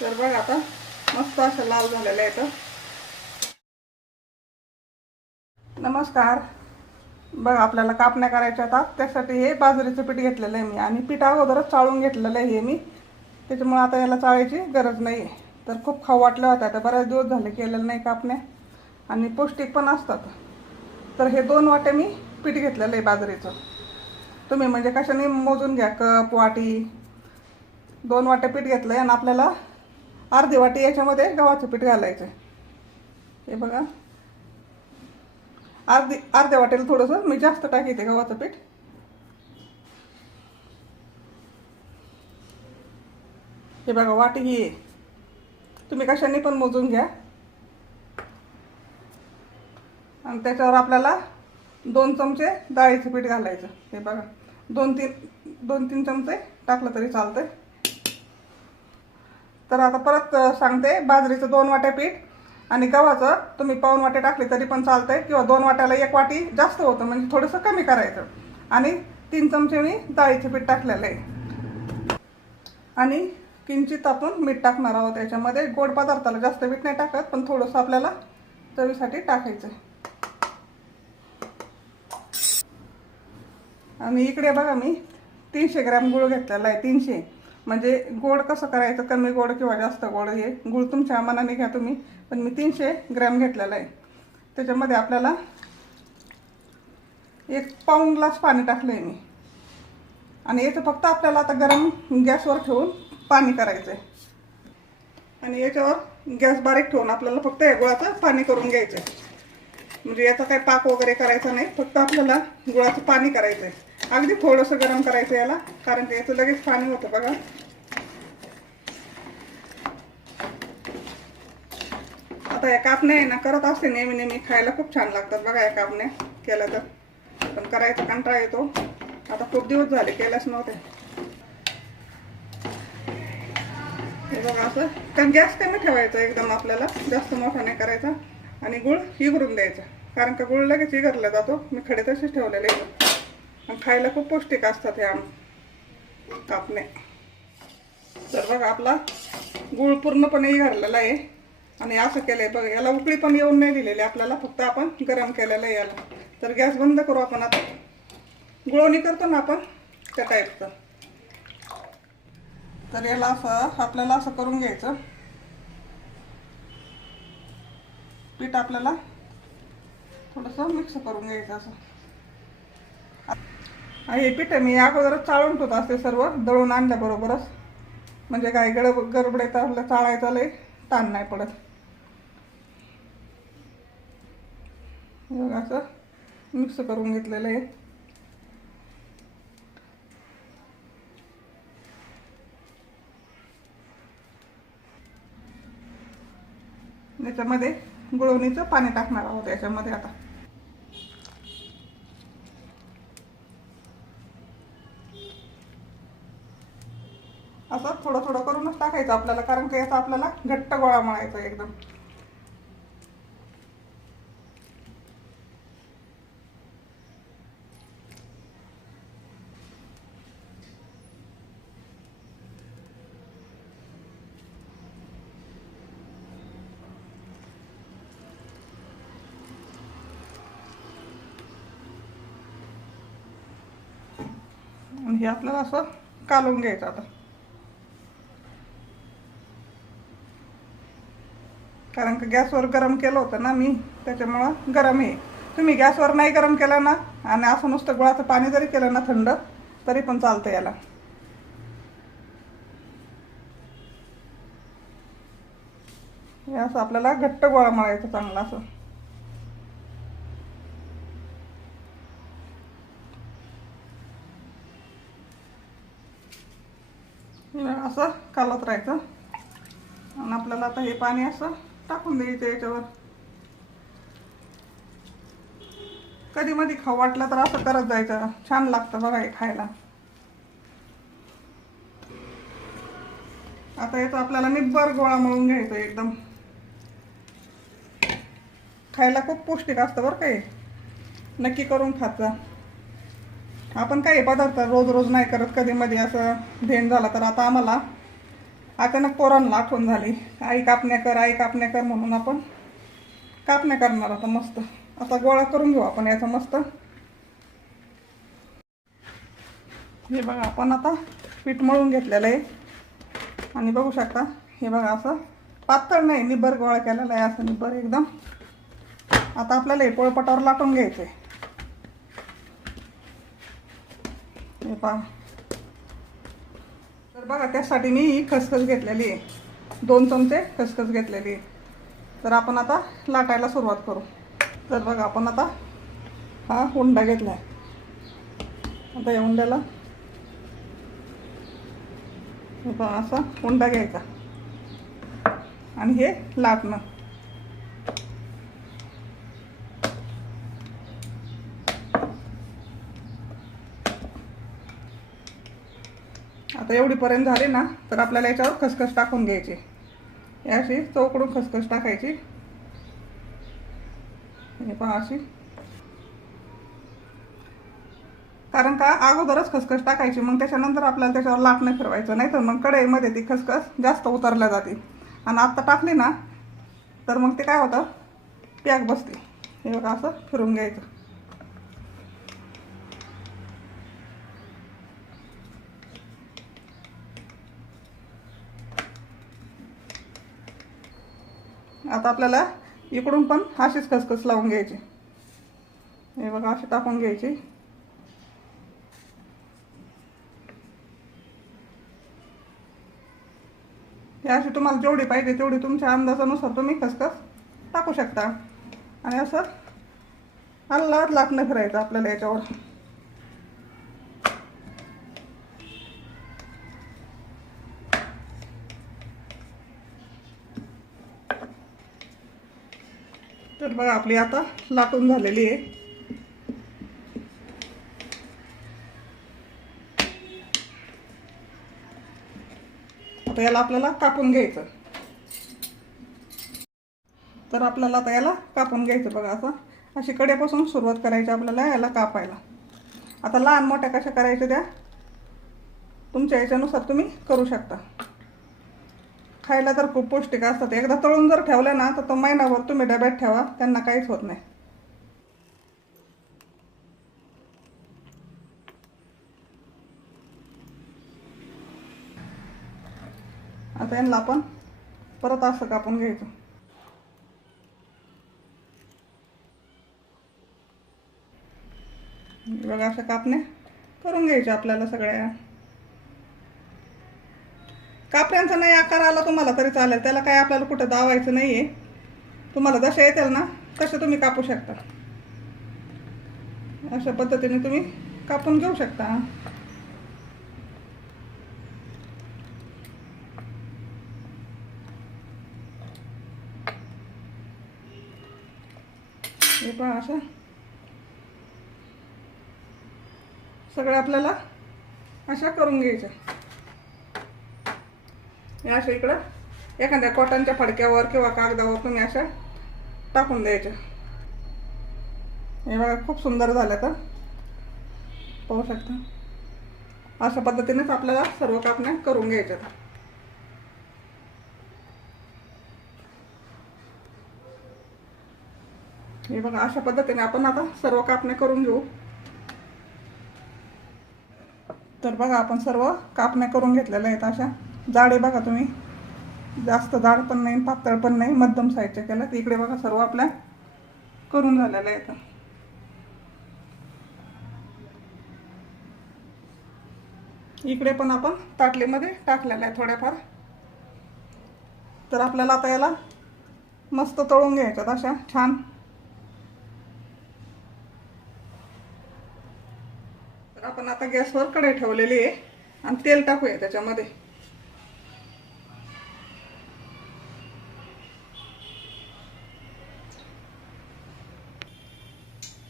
तर बघ आता मस्त असं लाल झालेलं आहे तर नमस्कार. बघ आपल्याला कापण्या करायच्या आता. त्यासाठी हे बाजरीचं पीठ घेतलेलं आहे मी. आणि पीठ अगोदरच चाळून घेतलेलं आहे हे मी. त्याच्यामुळे आता याला चाळायची गरज नाही आहे तर खूप खाऊ वाटलं होतं. आता बऱ्याच दिवस झाले केलेलं नाही कापण्या. आणि पौष्टिक पण असतात. तर हे दोन वाटे मी पीठ घेतलेलं आहे बाजरीचं. तुम्ही म्हणजे कशाने मोजून घ्या? कप वाटी. दोन वाटे पीठ घेतलं आहे आणि आपल्याला अर्धी वाटी याच्यामध्ये गव्हाचं पीठ घालायचं. हे बघा. अर्धी अर्ध्या वाटेला थोडंसं मी जास्त टाकीते गव्हाचं पीठ. हे बघा वाटी ही आहे. तुम्ही कशाने पण मोजून घ्या. आणि त्याच्यावर आपल्याला दोन चमचे डाळीचं पीठ घालायचं. हे बघा. दोन तीन दोन तीन चमचे टाकलं तरी चालतंय. तर आता परत सांगते बाजरीचं दोन वाट्या पीठ आणि गव्हाचं तुम्ही पाऊन वाटे टाकले तरी पण चालतंय किंवा दोन वाट्याला एक वाटी जास्त होतं म्हणजे थोडंसं कमी करायचं. आणि तीन चमचे मी डाळीचे पीठ टाकलेलं आहे. आणि किंचित आपण मीठ टाकणार आहोत याच्यामध्ये गोड पदार्थाला जास्त मीठ नाही टाकत पण थोडंसं आपल्याला चवीसाठी टाकायचं आहे आणि इकडे बघा मी तीनशे ग्रॅम गुळ घेतलेला आहे तीनशे. म्हणजे गोड कसं करायचं? कमी गोड किंवा जास्त गोड हे गुळ तुमच्या मनाने घ्या तुम्ही. पण मी तीनशे ग्रॅम घेतलेला आहे. त्याच्यामध्ये आपल्याला एक पाऊण ग्लास पाणी टाकलं आहे मी. आणि याचं फक्त आपल्याला आता गरम गॅसवर ठेवून पाणी करायचं आहे आणि याच्यावर गॅस बारीक ठेवून आपल्याला फक्त या गुळाचं पाणी करून घ्यायचं आहे म्हणजे याचा काही पाक वगैरे करायचा नाही. फक्त आपल्याला गुळाचं पाणी करायचं आहे अगदी थोडंसं गरम करायचं याला कारण की याचं लगेच पाणी होतं बघा. आता या कापण्या आहे ना करत असते नेहमी नेहमी खायला खूप छान लागतात बघा या कापण्या. केल्या तर. पण करायचा कंटाळा येतो. आता खूप दिवस झाले केल्याच नव्हते. हे बघा असं. कारण गॅस कमी ठेवायचा एकदम आपल्याला जास्त मोठा नाही करायचा. आणि गुळ हिगरून द्यायचा. कारण का गुळ लगेच इगरला जातो. मी खडे तसेच ठेवलेले आहे खायला खूप पौष्टिक असतात हे आम कापणे. तर बघा आपला गुळ पूर्णपणे इगरलेला आहे. आणि असं केलं आहे बघा याला उकळी पण येऊन नाही दिलेली आपल्याला फक्त आपण गरम केलेलं आहे याला. तर गॅस बंद करू आपण आता. गुळवणी करतो ना आपण त्या टाईपचं तर याला असं आपल्याला असं करून घ्यायचं. पीठ आपल्याला थोडंसं मिक्स करून घ्यायचं असं. हे पीठ मी अगोदरच चाळून ठेवत असते सर्व दळून आणल्याबरोबरच. म्हणजे काय गडब गड येतं आपलं चाळायचं लय ताण नाही पडत. असं मिक्स करून घेतलेलं आहे. याच्यामध्ये गुळवणीचं पाणी टाकणार आहोत याच्यामध्ये आता. असं थोडं थोडं करूनच टाकायचं आपल्याला कारण का याचा आपल्याला घट्ट गोळा मळायचा एकदम. आणि हे आपल्याला असं कालवून घ्यायचं आता. कारण का गॅसवर गरम केलं होतं ना मी त्याच्यामुळं गरम आहे. तुम्ही गॅसवर नाही गरम केलं ना आणि असं नुसतं गुळाचं पाणी जरी केलं ना थंड तरी पण चालतं याला. हे असं आपल्याला घट्ट गोळा मळायचं चांगला असं. असं कालत राहायचं. आणि आपल्याला आता हे पाणी असं टाकून द्यायचं याच्यावर. कधी मधी खाऊ वाटलं तर असं करत जायचं. छान लागतं बघा हे खायला. आता याचा आपल्याला निब्बर गोळा मळून घ्यायचा एकदम. खायला खूप पौष्टिक असतं बरं का हे. नक्की करून खातं आपण काही पदार्थ रोज रोज नाही करत. कधी मध्ये असं भेंड झाला तर आता आम्हाला अचानक पोरांना आठवण झाली. आई कापण्या कर आई कापण्या कर म्हणून आपण कापण्या करणार आता मस्त. आता गोळा करून घेऊ आपण याचा मस्त. हे बघा आपण आता पीठ मळून घेतलेलं आहे. आणि बघू शकता हे बघा असं पातळ नाही निब्बर गोळा केलेला आहे असं निब्बर एकदम. आता आपल्याला हे पोळपटावर लाटून घ्यायचं आहे हे पहा. बघा त्यासाठी मी ही खसखस घेतलेली आहे. दोन चमचे खसखस घेतलेली आहे. तर आपण आता लाटायला सुरुवात करू. तर बघा आपण आता हा हुंडा घेतला आहे आता या हुंड्याला असा हुंडा घ्यायचा. आणि हे लाटणं. आता एवढीपर्यंत झाली ना तर आपल्याला याच्यावर खसखस टाकून घ्यायची. हे अशी चौकडून खसखस टाकायची. हे पहा अशी. कारण का अगोदरच खसखस टाकायची मग त्याच्यानंतर आपल्याला त्याच्यावर लाटणं फिरवायचं. नाही तर मग कढईमध्ये ती खसखस जास्त उतरल्या जाते. आणि आत्ता टाकली ना तर मग ते काय होतं? पॅक बसते. हे बघा असं फिरून घ्यायचं. आता आपल्याला इकडून पण अशीच खसखस लावून घ्यायची. हे बघा अशी टाकून घ्यायची. हे अशी तुम्हाला जेवढी पाहिजे तेवढी तुमच्या अंदाजानुसार तुम्ही खसखस टाकू शकता. आणि असं अल्लाद लाटणं फिरायचं आपल्याला याच्यावर. बघा आपली आता लाटून झालेली आहे. आता याला आपल्याला कापून घ्यायचं. तर आपल्याला आता याला कापून घ्यायचं बघा असं. अशी कडेपासून सुरुवात करायची आपल्याला याला कापायला. आता लहान मोठ्या कशा करायच्या त्या? तुमच्या याच्यानुसार तुम्ही करू शकता. खायला तर खूप पौष्टिक असतात. एकदा तळून जर ठेवले ना तर तो महिनाभर तुम्ही डब्यात ठेवा. त्यांना काहीच होत नाही. आता यांना आपण परत असं कापून घ्यायचं. बघा असं कापणे करून घ्यायचे आपल्याला सगळ्या. कापड्यांचा नाही आकार आला तुम्हाला तरी चालेल. त्याला काय आपल्याला कुठं दावायचं नाही आहे तुम्हाला जसे येतील ना तसे तुम्ही कापू शकता. अशा पद्धतीने तुम्ही कापून घेऊ शकता. हे पण अशा. सगळ्या आपल्याला अशा करून घ्यायच्या. मी अशा इकडं एखाद्या कॉटनच्या फडक्यावर किंवा कागदावर तुम्ही अशा टाकून द्यायच्या. हे बघा खूप सुंदर झालं तर. पाहू शकता. अशा पद्धतीनेच आपल्याला सर्व कापण्या करून घ्यायच्या. हे बघा अशा पद्धतीने आपण आता सर्व कापण्या करून घेऊ. तर बघा आपण सर्व कापण्या करून घेतलेल्या आहेत अशा. जाड आहे बघा तुम्ही. जास्त जाड पण नाही पातळ पण नाही मध्यम साईजच्या केल्या तर इकडे बघा सर्व आपल्या करून झालेल्या आहेत. इकडे पण आपण ताटलीमध्ये टाकलेलं आहे थोड्याफार. तर आपल्याला आता याला मस्त तळून घ्यायच्यात अशा छान. तर आपण आता गॅसवर कढई ठेवलेली आहे आणि तेल टाकूया त्याच्यामध्ये.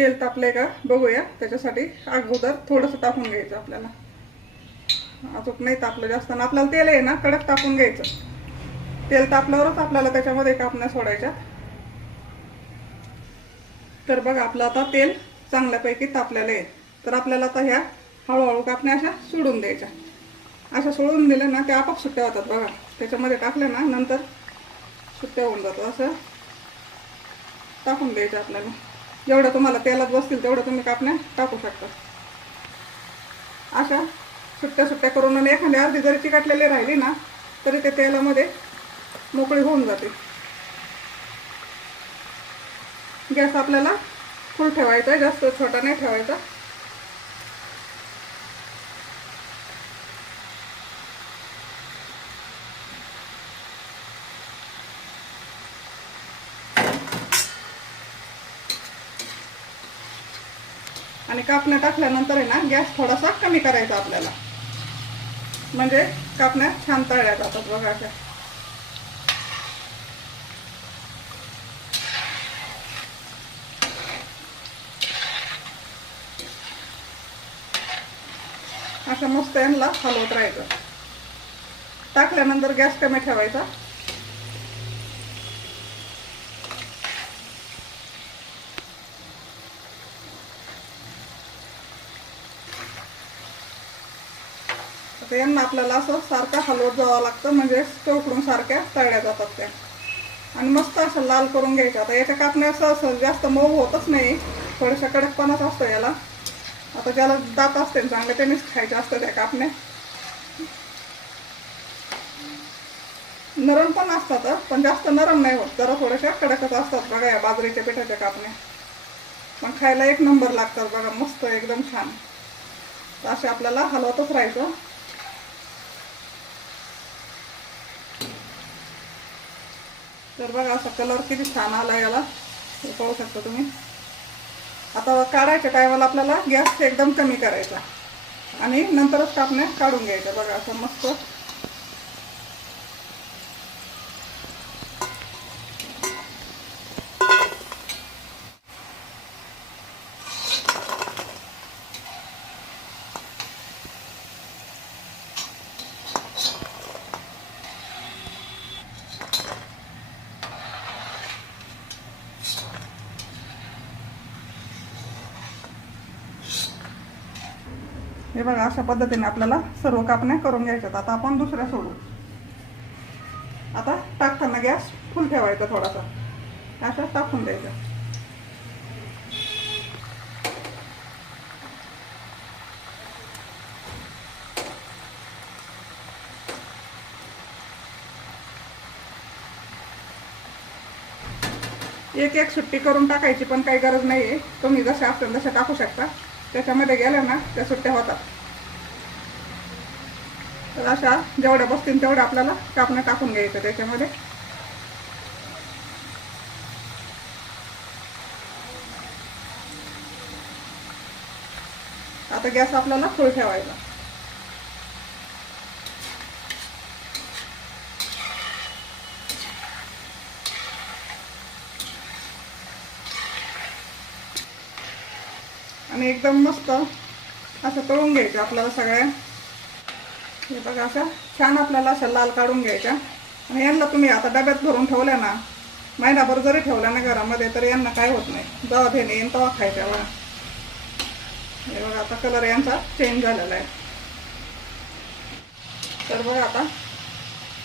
तेल तापलंय का? बघूया. त्याच्यासाठी अगोदर थोडंसं टाकून घ्यायचं आपल्याला. अजून नाही तापलं जास्त. ना आपल्याला तेल आहे ना कडक टाकून घ्यायचं. तेल तापल्यावरच आपल्याला त्याच्यामध्ये कापण्या सोडायच्या तर बघा आपलं आता तेल चांगल्यापैकी तापलेलं आहे. तर आपल्याला आता ह्या हळूहळू कापण्या अशा सोडून द्यायच्या. अशा सोडून दिल्या ना त्या आपाप सुट्ट्या होतात बघा. त्याच्यामध्ये टाकल्या ना नंतर सुट्ट्या होऊन जातात. असं टाकून द्यायचं आपल्याला. जेवढं तुम्हाला तेलात बसतील तेवढं तुम्ही कापण्या टाकू शकता. अशा सुट्ट्या सुट्ट्या करून आणि एखादी अर्धी जरी चिकटलेली राहिली ना तरी ते तेलामध्ये मोकळी होऊन जाते. गॅस आपल्याला फुल ठेवायचा आहे जास्त छोटा नाही ठेवायचा. आणि कापण्या टाकल्यानंतर आहे ना गॅस थोडासा कमी करायचा आपल्याला. म्हणजे कापण्या छान तळल्या जातात बघा अशा. अशा मस्त यांना हलवत राहायचं. टाकल्यानंतर गॅस कमी ठेवायचा. आता यांना आपल्याला असं सारखं हलवत जावं लागतं. म्हणजे चौकडून सारख्या तळल्या जातात त्या. आणि मस्त असं लाल करून घ्यायचं. आता याच्या कापण्या असं असं जास्त मऊ होतच नाही. थोड्याशा कडकपणाच असतो याला. आता ज्याला दात असते ना चांगले त्यांनीच खायचं असतं त्या कापण्या. नरम पण असतात पण जास्त नरम नाही होत. जरा थोड्याशा कडकच असतात बघा या बाजरीच्या पिठाच्या कापण्या. पण खायला एक नंबर लागतात बघा. मस्त एकदम छान. तर असे आपल्याला हलवतच राहायचं. तर बघा असा कलर किती छान आला याला. हे पाहू शकता तुम्ही. आता काढायच्या टायमाला आपल्याला गॅस एकदम कमी करायचा. आणि नंतरच कापण्या काढून घ्यायच्या. बघा असं मस्त हे बघा अशा पद्धतीने आपल्याला सर्व कापण्या करून घ्यायच्यात. आता आपण दुसऱ्या सोडू. आता टाकताना गॅस फुल ठेवायचा थोडासा. असं टाकून द्यायचं एक एक सुट्टी करून टाकायची पण काही गरज नाही आहे तुम्ही जसे असेल तसे टाकू शकता. त्याच्यामध्ये गेल्या ना त्या सुट्ट्या होतात. तर अशा जेवढ्या बसतील तेवढ्या आपल्याला कापणं टाकून घ्यायचं त्याच्यामध्ये. आता गॅस आपल्याला फुल ठेवायचा. आणि एकदम मस्त असं तळून घ्यायचं आपल्याला सगळ्या. हे बघा असं छान आपल्याला अशा लाल काढून घ्यायच्या. आणि यांना तुम्ही आता डब्यात भरून ठेवल्या ना महिनाभर जरी ठेवल्या ना घरामध्ये तर यांना काय होत नाही. जेव्हा घेणे येईन तेव्हा खायच्या बघा हे बघा आता कलर यांचा चेंज झालेला आहे. तर बघा आता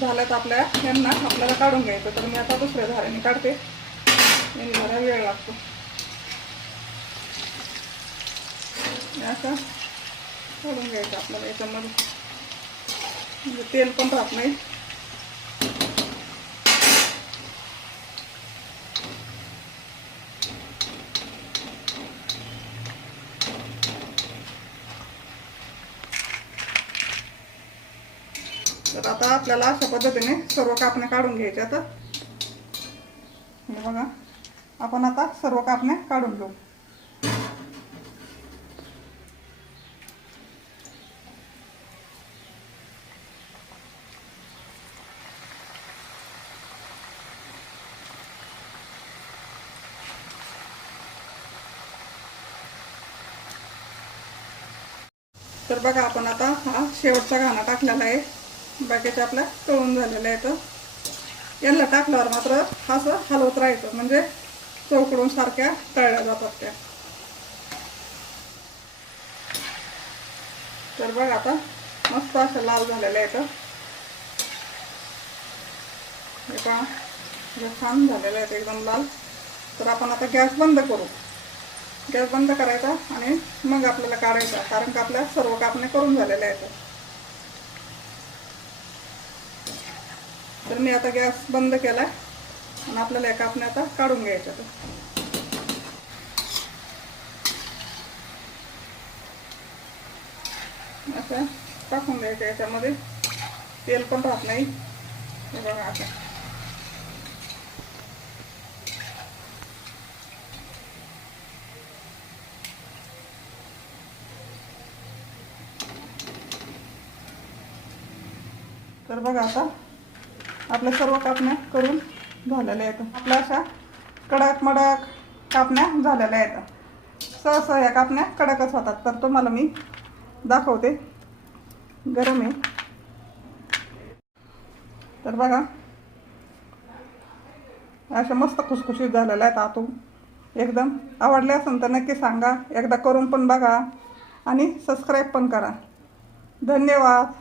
झाल्यात आपल्या यांना आपल्याला काढून घ्यायचं. तर मी आता दुसऱ्या झाल्याने काढते. यांनी जरा वेळ लागतो. असं काढून घ्यायचं आपल्याला याच्यामध्ये. म्हणजे तेल पण राहत नाही. तर आता आपल्याला अशा पद्धतीने सर्व कापण्या काढून घ्यायच्या आता हे बघा आपण आता सर्व कापण्या काढून घेऊ. बघा आपण आता हा शेवटचा घाणा टाकलेला आहे. बाकीचे आपल्या तळून झालेलं आहे तर यांना टाकल्यावर मात्र असं हलवत राहायचं म्हणजे चौकडून सारख्या तळल्या जातात त्या. तर बघ आता मस्त असं लाल झालेलं आहे तर छान झालेलं आहे एकदम लाल. तर आपण आता गॅस बंद करू. गॅस बंद करायचा आणि मग आपल्याला काढायचा कारण का आपल्या सर्व कापण्या करून झालेल्या आहेत. तर मी आता गॅस बंद केला आणि आपल्याला या कापण्या आता काढून घ्यायच्या असं टाकून द्यायचं याच्यामध्ये. तेल पण राहत नाही. बघा असं तर बघा आता आपल्या सर्व कापण्या करून झालेल्या आहेत. आपल्या अशा कडक मडक कापण्या झालेल्या आहेत. सहसा या कापण्या कडकच होतात. तर तुम्हाला मी दाखवते. गरम आहे. तर बघा. अशा मस्त खुसखुशीत झालेल्या आहेत आतून. एकदम आवडले असेल तर नक्की सांगा. एकदा करून पण बघा. आणि सबस्क्राईब पण करा. धन्यवाद.